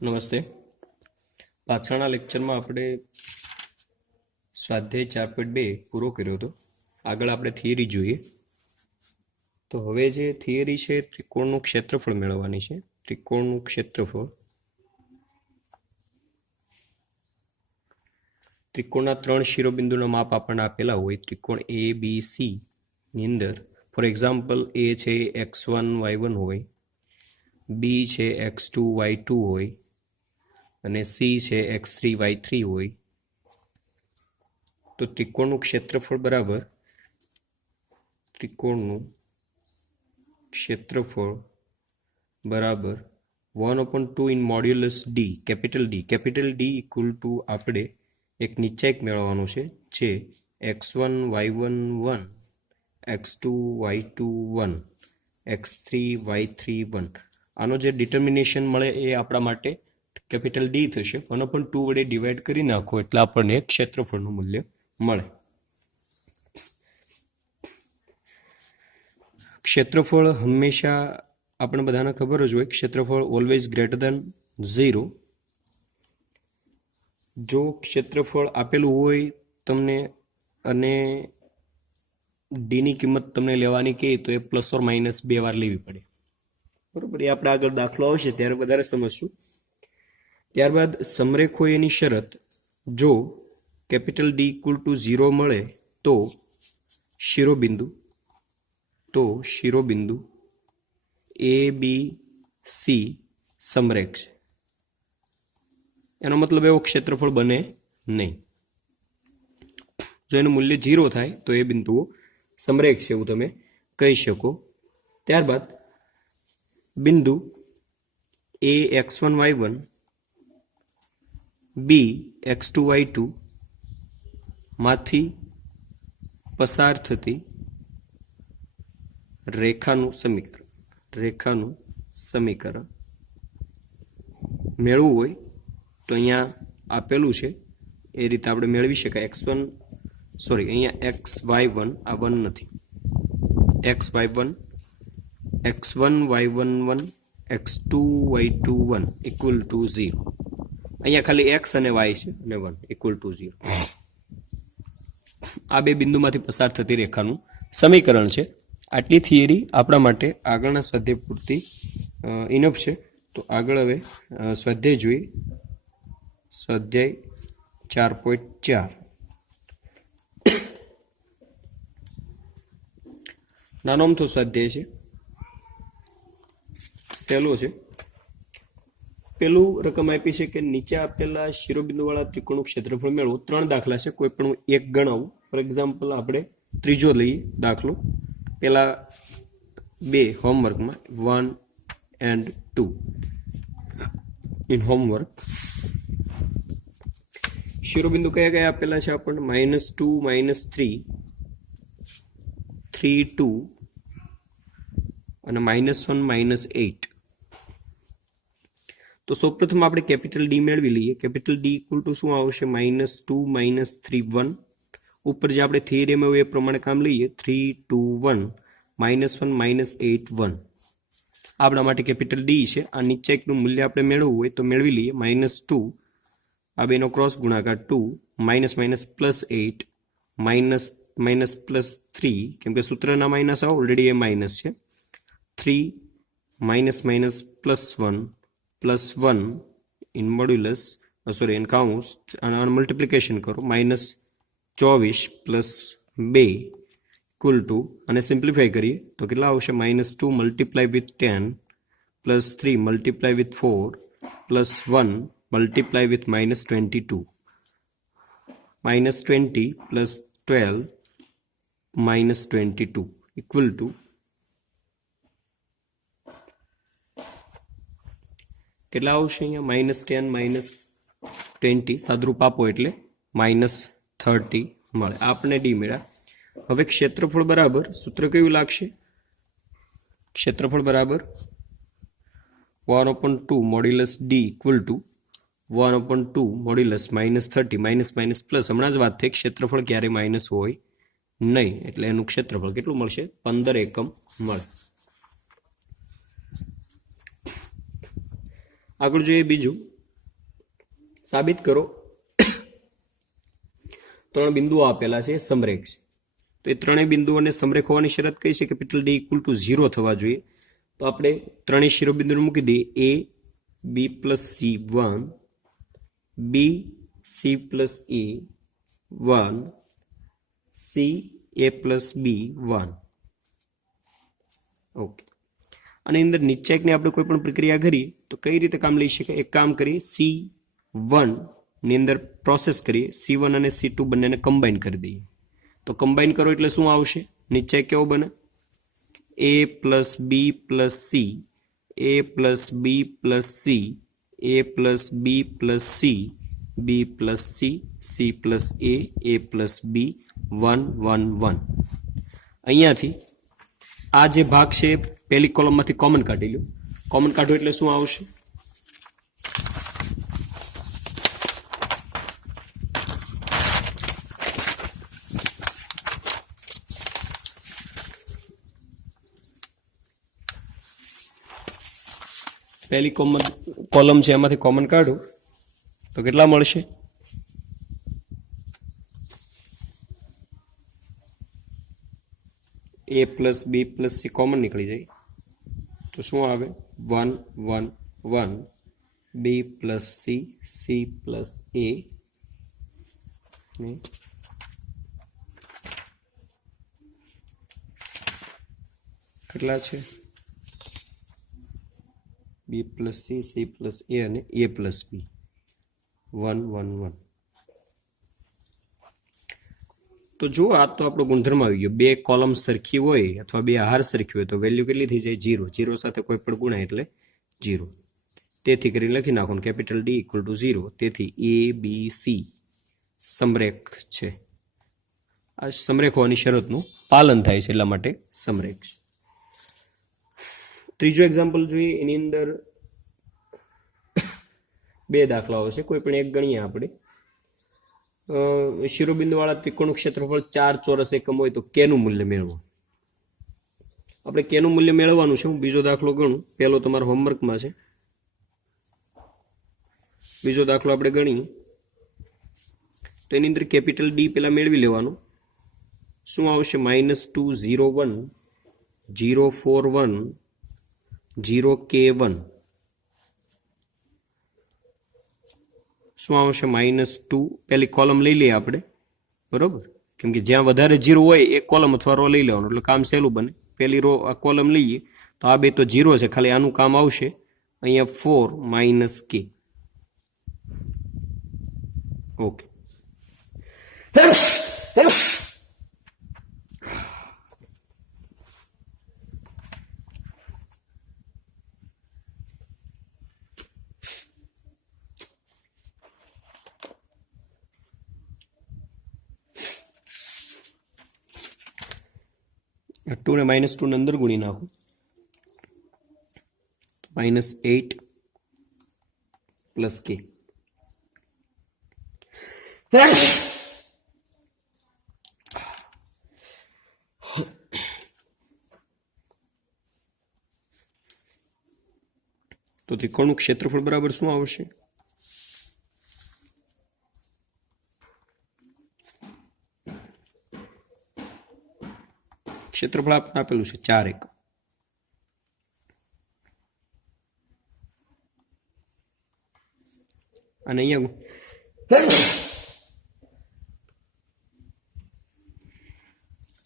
નમસ્તે. પાછળના લેક્ચરમાં આપણે સ્વાધ્યાય 4.2 પૂરો કર્યો હતો. આગળ આપણે થિયરી જોઈએ. તો હવે જે થિયરી છે ત્રિકોણનું ક્ષેત્રફળ મેળવવાની છે. ત્રિકોણનું ક્ષેત્રફળ, ત્રિકોણના 3 શિરોબિંદુના માપ આપણને આપેલા હોય. ત્રિકોણ એ બી સી ની અંદર ફોર એક્ઝામ્પલ એ છે x1 y1 હોય, બી છે x2 y2 હોય અને સી છે x3 y3 હોય. તો ત્રિકોણનું ક્ષેત્રફળ બરાબર બરાબર 1/2 in modulus D, capital D equal to આપણે એક નીચે એક મેળવવાનું છે જે x1 y1 1, x2 y2 1, x3 y3 1. આનો જે ડિટર્મિનેશન મળે એ આપણા માટે કેપિટલ ડી થશે. 1/2 વડે ડિવાઈડ કરી નાખો એટલે આપણને ક્ષેત્રફળનું મૂલ્ય મળે. ક્ષેત્રફળ હંમેશા આપણે બધાને ખબર જ હોય, ક્ષેત્રફળ ઓલવેઝ ગ્રેટર ધેન 0. જો ક્ષેત્રફળ આપેલું હોય તમને અને ડીની કિંમત તમને લેવાની કહે તો એ પ્લસ ઓર માઇનસ 2 વાર લેવી પડે. બરોબર, એ આપણે આગળ દાખલો આવશે ત્યારે વધારે સમજશું. ત્યારબાદ સમરેખ હોય એની શરત, જો કેપિટલ ડી ઇક્વલ ટુ 0 મળે તો શિરોબિંદુ એ બી સી સમરેખ છે. એનો મતલબ એવો ક્ષેત્રફળ બને નહીં. જો એનું મૂલ્ય 0 થાય તો એ બિંદુઓ સમરેખ છે એવું તમે કહી શકો. ત્યારબાદ બિંદુ એ x1 y1, બી x2 y2 માંથી પસાર થતી રેખાનું સમીકરણ મેળવવું હોય તો અહીંયા આપેલું છે એ રીતે આપણે મેળવી શકાય. અહીંયા xy1 આ 1 નથી, xy1 x1 y1 1, x2 y2 1 equal to 0. અહીંયા ખાલી x અને y છે અને 1 ઇક્વલ ટુ 0. આ બે બિંદુમાંથી પસાર થતી રેખાનું સમીકરણ છે. આટલી થિયરી આપણા માટે આગળના સ્વાધ્યાય પૂરતી ઇનફ છે. તો આગળ હવે સ્વાધ્યાય જોઈએ. સ્વાધ્યાય 4.4 નાનો અમથો સ્વાધ્યાય છે, સહેલો છે. પેલું રકમ આપી છે કે નીચે આપેલા શિરોબિંદુવાળા ત્રિકોણનું ક્ષેત્રફળ મેળવો. 3 દાખલા છે, કોઈ પણ એક ગણાવું. ફોર એક્ઝામ્પલ આપણે ત્રીજો લઈએ દાખલો. પેલા 2 હોમવર્કમાં 1 and 2 ઇન હોમવર્ક. શિરોબિંદુ કયા કયા આપેલા છે આપણને? -2 -3, 3 2 અને -1 -8. તો સૌપ્રથમ આપણે કેપિટલ ડી મેળવી લઈએ. કેપિટલ ડી ઇક્વલ ટુ શું આવશે? -2 -3 1. ઉપર જે આપણે થિયરીમાં હોય એ પ્રમાણે કામ લઈએ. 3 2 1 -1 -8 1 આપણા માટે કેપિટલ ડી છે. આ નીચે એકનું મૂલ્ય આપણે મેળવવું હોય તો મેળવી લઈએ. -2 આ બેનો ક્રોસ ગુણાકાર 2 -+8 -+3 કેમ કે સૂત્રના માઇનસ ઓલરેડી એ માઇનસ છે. 3 -+1 +1 ઇન મોડ્યુલસ ઇન કાઉન્સ અને મલ્ટિપ્લિકેશન કરો -24 + 2 ઇક્વલ ટુ, અને સિમ્પ્લિફાઈ કરીએ તો કેટલા આવશે? -2 multiply with 10 +3 multiply with 4 +1 multiply with -22, -20 + 12 -22 equal to કેટલા આવશે? અહીંયા -10 -20 સાદરૂપ આપો એટલે -30 મળે. આપણે ડી મળ્યા. હવે ક્ષેત્રફળ બરાબર સૂત્ર કયું લાગશે? ક્ષેત્રફળ બરાબર 1/2 modulus D equal to 1/2 modulus -30 minus plus. હમણાં જ વાત થઈ, ક્ષેત્રફળ ક્યારે માઇનસ હોય નહીં, એટલે એનું ક્ષેત્રફળ કેટલું મળશે? 15 એકમ મળે. આગળ જોઈએ બીજું, સાબિત કરો 3 બિંદુઓ આપેલા છે સમરેખ છે. તો એ ત્રણેય બિંદુઓને સમરેખ હોવાની શરત કઈ છે? કેપિટલ ડી ઇક્વલ ટુ 0 થવા જોઈએ. તો આપણે ત્રણેય શિરોબિંદુને મૂકી દઈએ. A B plus C 1, B C plus A 1, C A plus B 1. Okay. આની અંદર નિશ્ચયકની આપણે કોઈ પણ પ્રક્રિયા કરીએ તો કઈ રીતે કામ લઈ શકે? એક કામ કરીએ, C1 ની અંદર પ્રોસેસ કરીએ, C1 અને C2 બંનેને કમ્બાઈન કરી દઈએ. તો કમ્બાઈન કરો એટલે શું આવશે? નિશ્ચય કેવો બને? A plus B plus C, A plus B plus C, A plus B plus C, B plus C, C plus A plus B 1 1 1. અહીંયાથી આ જે ભાગ છે પહેલી કોલમમાંથી કોમન કાઢી લો. કોમન કાઢો એટલે શું આવશે? પહેલી કોલમ છે એમાંથી કોમન કાઢો તો કેટલા મળશે? એ plus B plus C common નીકળી જાય તો શું આવે? 1 1 1, બી પ્લસ સી, સી પ્લસ એ, કેટલા છે? બી પ્લસ સી, સી પ્લસ એ અને એ પ્લસ બી 1 1 1. તો જો આ તો આપણો ગુણધર્મ આવી ગયો. બે કોલમ સરખી હોય અથવા બે હાર સરખી હોય તો વેલ્યુ કેટલી થઈ જાય? 0. 0 સાથે કોઈ પણ ગુણાય એટલે 0. તેથી કરીને લખી નાખો કેપિટલ ડી ઇક્વલ ટુ 0. તેથી એ બી સી સમરેખ છે. આ સમરેખ હોવાની શરતનું પાલન થાય છે એટલા માટે સમરેખ છે. ત્રીજો એક્ઝામ્પલ જોઈએ. એની અંદર બે દાખલાઓ છે, કોઈ પણ એક ગણીએ આપણે. શિરોબિંદુ વાળા ત્રિકોણનું ક્ષેત્રફળ 4 ચોરસ એકમ હોય તો કેનું મૂલ્ય મેળવો. આપણે કેનું મૂલ્ય મેળવવાનું છે. હું બીજો દાખલો ગણું. પહેલો તમારા હોમવર્કમાં છે. બીજો દાખલો આપણે ગણીએ તો એની અંદર કેપિટલ ડી પેલા મેળવી લેવાનું. શું આવશે? -2 0 1 0 4 1 0 K1. શું આવશે? -2. પેલી કોલમ લઈ લઈએ આપણે, બરોબર? કેમ કે જ્યાં વધારે 0 હોય એક કોલમ અથવા રો લઈ લેવાનું એટલે કામ સહેલું બને. પેલી રો આ કોલમ લઈએ તો આ બે તો 0 છે, ખાલી આનું કામ આવશે અહીંયા 4 - K. ઓકે. -2 ને -2 ને અંદર ગુણી નાખો. -8 + K. તો ત્રિકોણનું ક્ષેત્રફળ બરાબર શું આવશે? ક્ષેત્રફળ આપણે આપેલું છે 4 એકમ. અને અહીંયા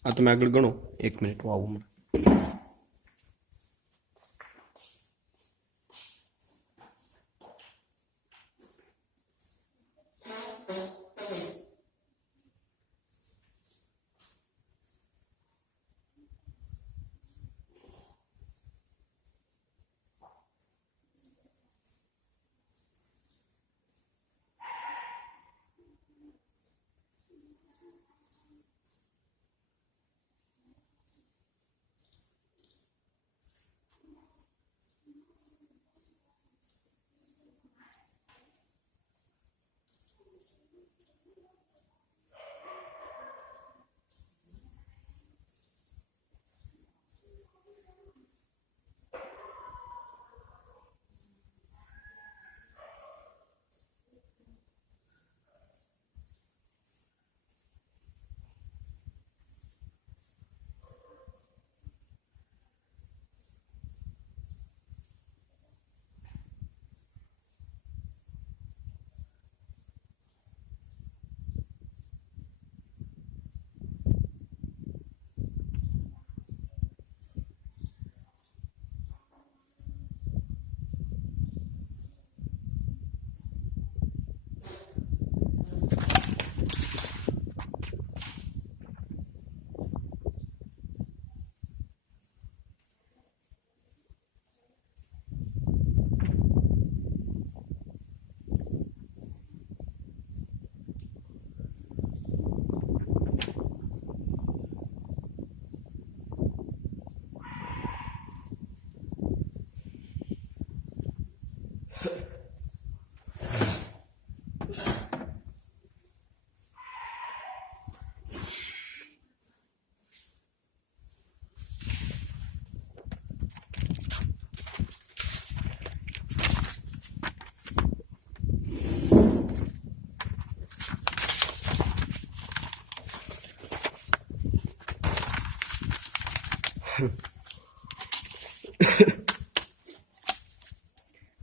આ તમે આગળ ગણો. 1 મિનિટ આવું.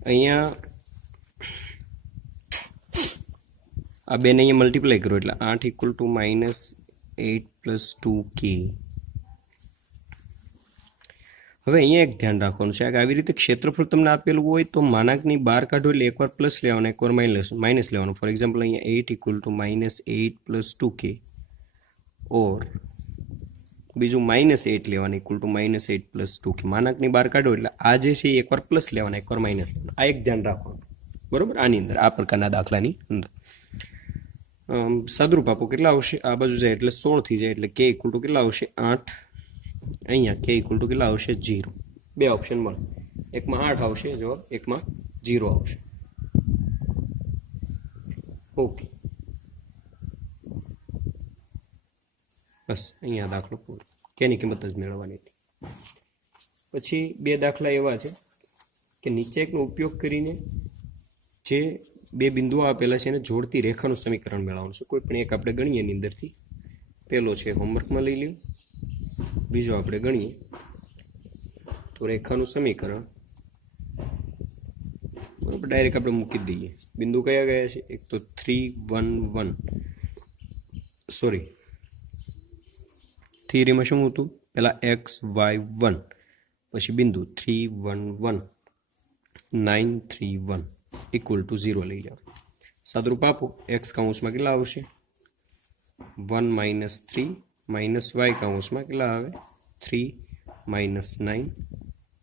અહીંયા આ બેને અહીંયા મલ્ટીપ્લાય કરો એટલે 8 ઇક્વલ ટુ -8 પ્લસ 2k. હવે અહીંયા એક ધ્યાન રાખવાનું છે કે આવી રીતે ક્ષેત્રફળ તમને આપેલું હોય તો માનાંકની બહાર કાઢો એટલે એકવાર પ્લસ લેવાનો એકવાર માઇનસ લેવાનો. ફોર એક્ઝામ્પલ અહીંયા 8 ઇક્વલ ટુ -8 પ્લસ 2k ઓર બીજું -8 લેવાનું ઇક્વલ ટુ -8 પ્લસ 2k. માનાંકની બહાર કાઢો એટલે આ જે છે એ એકવાર પ્લસ લેવાના એકવાર માઇનસ લેવાના. આ એક ધ્યાન રાખવાનું બરોબર. આની અંદર આ પ્રકારના દાખલાની અંદર સાદુરૂપ આપો કેટલા આવશે? આ બાજુ જાય એટલે 16 થઈ જાય એટલે k ઇક્વલ ટુ કેટલા આવશે? 8. અહીંયા k ઇક્વલ ટુ કેટલા આવશે? 0. બે ઓપ્શન મળે, એકમાં 8 આવશે જવાબ, એકમાં 0 આવશે. ઓકે, બસ અહીંયા દાખલો પૂરો. કેની કિંમત જ મેળવવાની હતી. પછી બે દાખલા એવા છે કે નીચે એકનો ઉપયોગ કરીને જે બે બિંદુઓ આપેલા છે એને જોડતી રેખાનું સમીકરણ મેળવવાનું છે. કોઈ પણ એક આપણે ગણીએ એની અંદરથી. પહેલો છે હોમવર્કમાં લઈ લ્યો, બીજો આપણે ગણીએ તો રેખાનું સમીકરણ બરાબર ડાયરેક્ટ આપણે મૂકી દઈએ. બિંદુ કયા ગયા છે? એક તો 3 1 1 સોરી થિયરીમાં શું હતું? પહેલા xy1 પછી બિંદુ 3 1 1 9 3 1 ઇક્વલ ટુ 0 લઈ જાઓ. સાદુરૂપ આપો. x કૌંસમાં કેટલા આવશે? 1 - 3 y કૌંસમાં કેટલા આવે? 3 - 9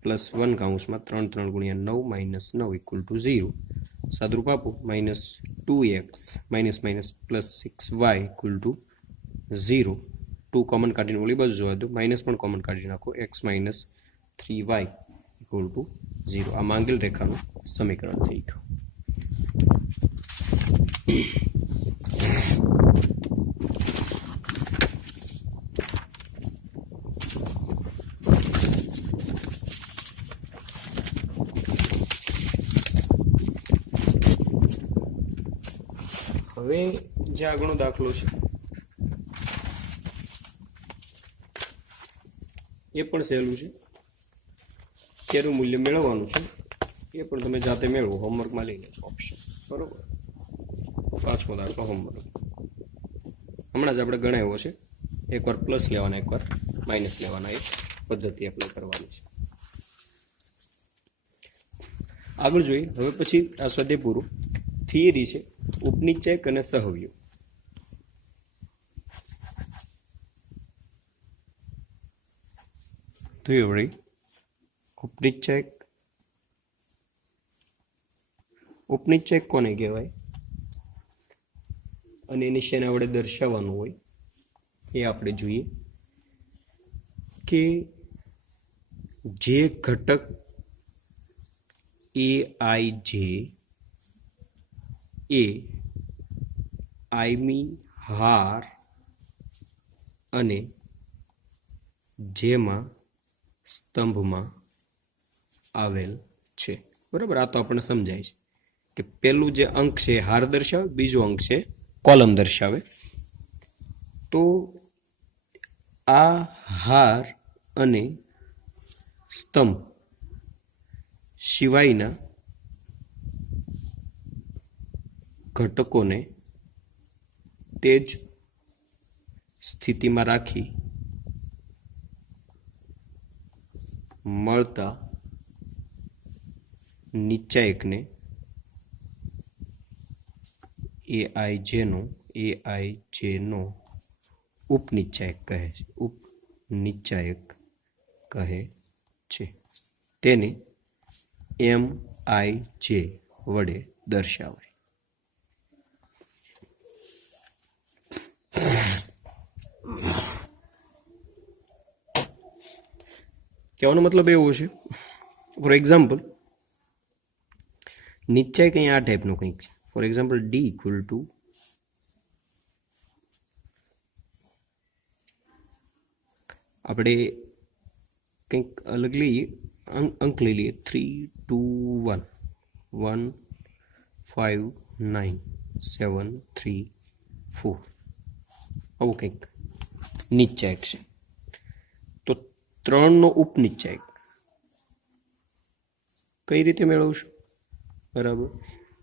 પ્લસ 1 કૌંસમાં 3 3 ગુણ્યા 9 - 9 ઇક્વલ ટુ 0. સાદુરૂપ આપો. -2x plus 6y equal to 0. 2 common કાઢીને ઓલી બાજુ જોવા દો, માઇનસ પણ કોમન કાઢી નાખો. x - 3y equal to 0. આ માંગેલ રેખાનું સમીકરણ થઈ ગયું. હવે જે આગળનો દાખલો છે એ પણ સહેલું છે. કેનું મૂલ્ય મેળવવાનું છે એ પણ તમે જાતે મેળવો, હોમવર્કમાં લઈ લેજો ઓપ્શન બરોબર. પાંચમો દાખલો હોમવર્ક હમણાં જ આપણે ગણાવ્યો છે. એકવાર પ્લસ લેવાના એકવાર માઇનસ લેવાના, એક પદ્ધતિ એપ્લાય કરવાની છે. આગળ જોઈએ હવે પછી આ સ્વાધ્યાય પૂરું. થિયરી છે ઉપનિચયક અને સહવ્યુહ. થિયરી ઉપનિચયક. ઉપનિચયક કોને કહેવાય અને એની શેને આપણે દર્શાવવાનું હોય એ આપણે જોઈએ કે જે ઘટક AIJ એ આયમી હાર અને જેમાં સ્તંભમાં આવેલ છે બરાબર. આ તો આપણને સમજાય છે કે પેલું જે અંક છે હાર દર્શાવે, બીજો અંક છે કોલમ દર્શાવે. તો આ હાર અને સ્તંભ સિવાયના ઘટકોને તે જ સ્થિતિમાં રાખી મળતા નિચયકને AIJ નો ઉપનિચયક કહે છે. ઉપનિચયક કહે છે. તેને MIJ વડે દર્શાવાય. કહેવાનો મતલબ એવો છે, ફોર એક્ઝામ્પલ નિચયક અહીંયા આ ટાઈપનું કંઈક છે. For example D equal to આપણે કંઈક અલગ લઈએ, અંક લઈ લઈએ 3 2 1 1 5 9 7 3 4 આવું કંઈક નિચયક છે. તો 3નો ઉપનિચયક કઈ રીતે મેળવશું? બરાબર.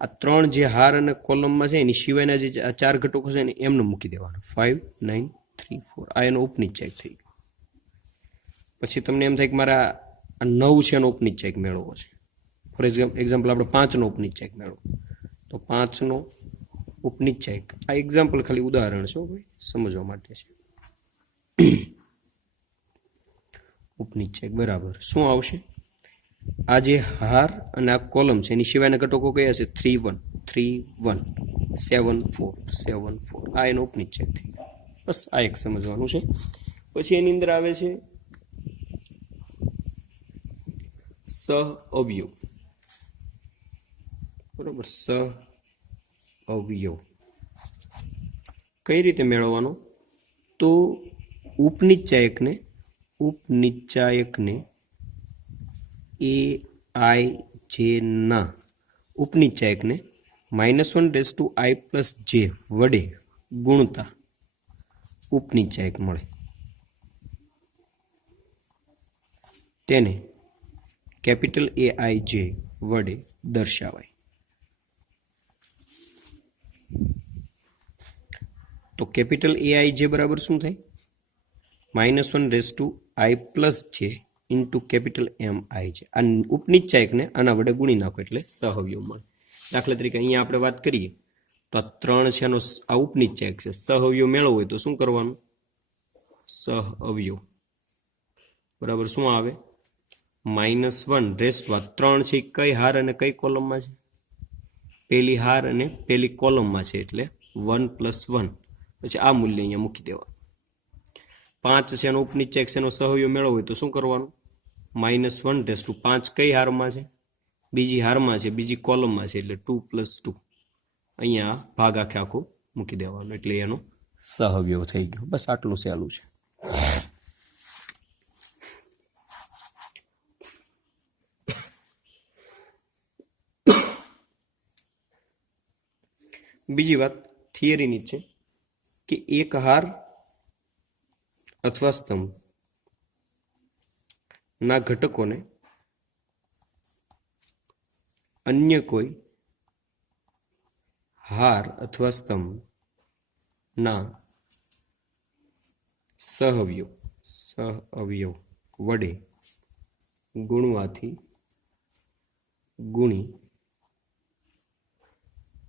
આ 3 જે હાર અને કોલમમાં છે એની સિવાયના જે આ 4 ઘટકો છે ને એમને મૂકી દેવાના 5 9 3 4 આ એનો ઉપનિશ્ચયક થઈ ગયો. પછી તમને એમ થાય કે મારા આ 9 છે એનો ઉપનિશ્ચયક મેળવવો છે. ફોર એક્ઝામ્પલ આપણે 5 નો ઉપનિશ્ચયક મેળવો તો 5 નો ઉપનિશ્ચયક આ એક્ઝામ્પલ ખાલી ઉદાહરણ છે ભાઈ સમજવા માટે છે. ઉપનિશ્ચયક બરાબર શું આવશે? આ જે હાર અને આ કોલમ છે એની સિવાયના ઘટકો કયા છે? 3 1 3 1 7 4 7 4 આ એનો ઉપનિશ્ચયક થઈ ગયો. બસ આ એક સમજવાનું છે. પછી એની અંદર આવે છે સહઅવયવ. બરાબર. સહઅવયવ કઈ રીતે મેળવવાનો? તો ઉપનિશ્ચયકને એ આઈ જે ના ઉપનિશ્ચયકને -1 - i + j વડે ગુણતા ઉપનિશ્ચયક મળે. તેને કેપિટલ AIJ વડે દર્શાવાય. તો કેપિટલ AIJ બરાબર શું થાય? -1 - i + j into capital MIJ. આ ઉપનિશ્ચયકને આના વડે ગુણી નાખો એટલે સહઅવયવ મળે. દાખલા તરીકે અહીંયા આપણે વાત કરીએ તો આ 3 છે એનો આ ઉપનિશ્ચયક છે. સહઅવયવ મેળવવો હોય તો શું કરવાનું? સહઅવયવ બરાબર શું આવે? -1 આ 3 છે કઈ હાર અને કઈ કોલમમાં છે? પહેલી હાર અને પહેલી કોલમમાં છે એટલે 1 + 1. પછી આ મૂલ્ય અહીંયા મૂકી દેવાનું. 5 છે એનો ઉપનિશ્ચયક છે એનો સહઅવયવ મેળવવો હોય તો શું કરવાનું? -1 કઈ હારમાં છે? બીજી હારમાં છે, બીજી કોલમમાં છે એટલે 2 + 2. અહીંયા ભાગ આખો મૂકી દેવાનો એટલે એનો સહઅવયવ થઈ ગયો. બસ આટલું સહેલું છે. બીજી વાત થિયરીની છે કે એક હાર અથવા સ્તંભ ના ઘટકોને અન્ય કોઈ હાર અથવા સ્તંભ ના સહઅવયવ વડે ગુણી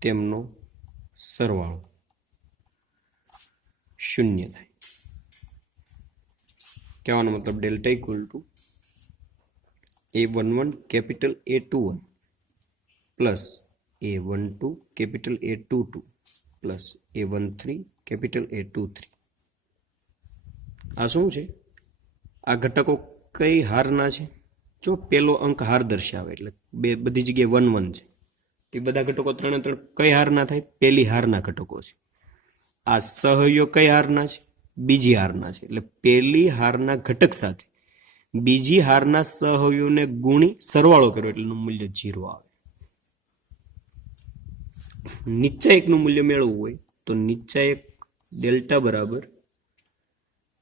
તેમનો સરવાળો 0 થાય. કહેવાનો મતલબ delta = A11 capital A21 plus A12 capital A22 plus A13 capital A23. આ શું છે? આ ઘટકો કઈ હારના છે? જો પહેલો અંક હાર દર્શાવે એટલે બધી જગ્યાએ 1 1 છે. એ બધા ઘટકો 3 3 કઈ હારના થાય? પહેલી હારના ઘટકો છે. આ સહઅવયવ કઈ હારના છે? બીજી હારના છે. એટલે પહેલી હારના ઘટક સાથે બીજી હારના સહઅવયવને ગુણી સરવાળો કર્યો એટલે એનું મૂલ્ય 0 આવે. નિશ્ચયકનું મૂલ્ય મેળવવું હોય તો નિશ્ચયક ડેલ્ટા બરાબર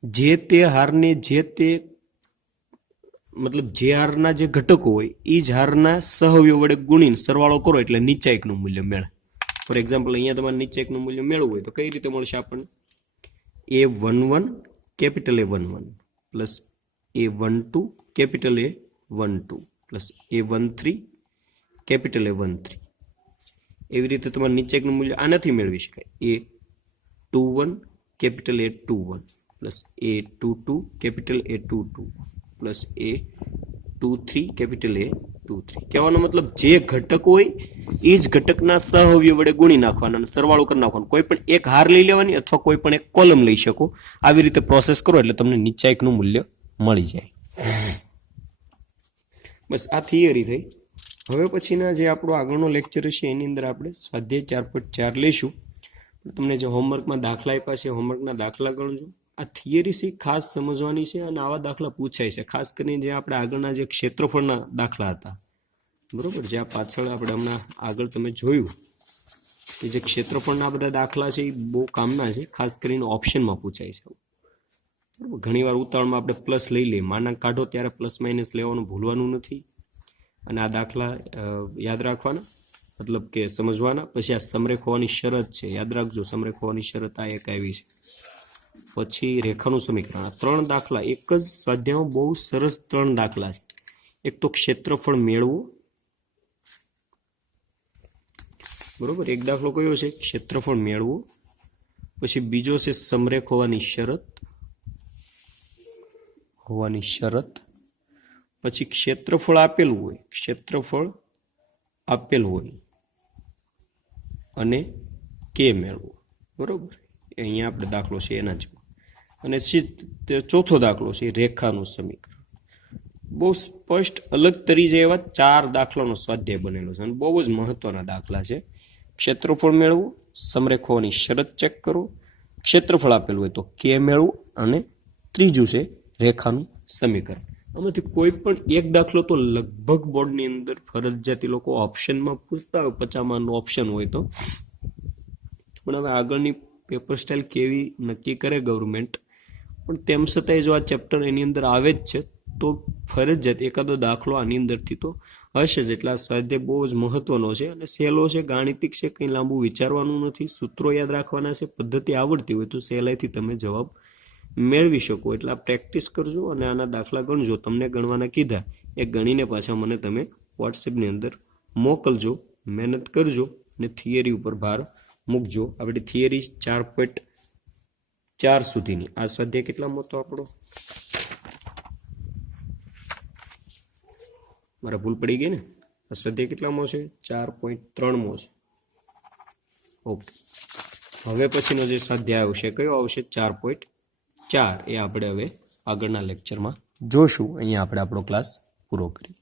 જે તે હારને મતલબ જે હારના જે ઘટકો હોય એ જ હારના સહઅવયવ વડે ગુણીને સરવાળો કરો એટલે નિશ્ચયકનું મૂલ્ય મળે. ફોર એક્ઝામ્પલ અહીંયા તમારે નિશ્ચયકનું મૂલ્ય મેળવવું હોય તો કઈ રીતે મળશે આપણને? A11 capital A11 plus A12 capital A12 plus A13 capital A13. એવી રીતે તમારે નિશ્ચયકનું મૂલ્ય આનાથી મેળવી શકાય. A21 capital A21 plus A22 capital A22 plus A23 capital A23. કહેવાનો મતલબ જે ઘટક હોય એ જ ઘટકના સહઅવયવ વડે ગુણી નાખવાના અને સરવાળો કરી નાખવાનો. કોઈ પણ એક હાર લઈ લેવાની અથવા કોઈ પણ એક કોલમ લઈ શકો. આવી રીતે પ્રોસેસ કરો એટલે તમને નિશ્ચયકનું મૂલ્ય મળી જાય. બસ આ થિયરી થઈ. હવે પછીના જે આપણો આગળનો લેક્ચર હશે એની અંદર આપણે સ્વાધ્યાય 4.4 લઈશું. તમને જે હોમવર્કમાં દાખલા આપ્યા છે હોમવર્કના દાખલા ગણજો. આ થિયરી છે ખાસ સમજવાની છે અને આવા દાખલા પૂછાય છે. ખાસ કરીને જે આપણે આગળના જે ક્ષેત્રફળના દાખલા હતા બરોબર, જે આ પાછળ આપણે હમણાં આગળ તમે જોયું કે જે ક્ષેત્રફળના બધા દાખલા છે એ બહુ કામના છે. ખાસ કરીને ઓપ્શનમાં પૂછાય છે. બરાબર, ઘણીવાર ઉતાવળમાં આપણે પ્લસ લઈ લઈએ. માના કાઢો ત્યારે પ્લસ માઇનસ લેવાનું ભૂલવાનું નથી અને આ દાખલા યાદ રાખવાના. મતલબ કે સમજવાના. પછી આ સમરેખ હોવાની શરત છે, યાદ રાખજો સમરેખ હોવાની શરત આ એક આવી છે. પછી રેખાનું સમીકરણ. આ 3 દાખલા એક જ સ્વાધ્યાયમાં બહુ સરસ 3 દાખલા છે. એક તો ક્ષેત્રફળ મેળવવું, બરોબર, એક દાખલો કયો છે ક્ષેત્રફળ મેળવવું. પછી બીજો છે સમરેખ હોવાની શરત. પછી ક્ષેત્રફળ આપેલું હોય અને કે મેળવવું, બરોબર. અહીંયા આપણે દાખલો છે એના જેવો. અને ચોથો દાખલો છે રેખાનું સમીકરણ. બહુ સ્પષ્ટ અલગ તરી એવા 4 દાખલાનો સ્વાધ્યાય બનેલો છે અને બહુ જ મહત્વના દાખલા છે. ક્ષેત્રફળ મેળવવું, સમરેખ હોવાની શરત ચેક કરો, ક્ષેત્રફળ આપેલું હોય તો કે મેળવવું, અને ત્રીજું છે રેખાનું સમીકરણ. આમાંથી કોઈ પણ એક દાખલો તો લગભગ બોર્ડની અંદર ફરજિયાત લોકો ઓપ્શનમાં પૂછતા હોય, 50 માર્કનો ઓપ્શન હોય તો. પણ હવે આગળની પેપર સ્ટાઇલ કેવી નક્કી કરે ગવર્મેન્ટ, પણ તેમ છતાંય જો આ ચેપ્ટર એની અંદર આવે જ છે તો ફરજિયાત એકાદો દાખલો આની અંદરથી તો હશે જ. એટલે આ સ્વાધ્યાય બહુ જ મહત્વનો છે અને સહેલો છે, ગાણિતિક છે, કંઈ લાંબુ વિચારવાનું નથી, સૂત્રો યાદ રાખવાના છે, પદ્ધતિ આવડતી હોય તો સહેલાઈથી તમે જવાબ મેળવી શકો. એટલે આ પ્રેક્ટિસ કરજો અને આના દાખલા ગણજો. તમને ગણવાના કીધા એ ગણીને પાછા મને તમે વોટ્સએપની અંદર મોકલજો. મહેનત કરજો અને થિયરી ઉપર ભાર મૂકજો. આપણી થિયરી 4.4 સુધીની. આ સ્વાધ્યાય કેટલામાં હતો આપણો? મારા ભૂલ પડી ગઈ ને. આ સ્વાધ્યાય કેટલામાં છે? 4.3માં છે. ઓકે, હવે પછીનો જે સ્વાધ્યાય આવશે કયો આવશે? 4.4. એ આપણે હવે આગળના લેક્ચરમાં જોશું. અહીંયા આપણે આપણો ક્લાસ પૂરો કરીએ.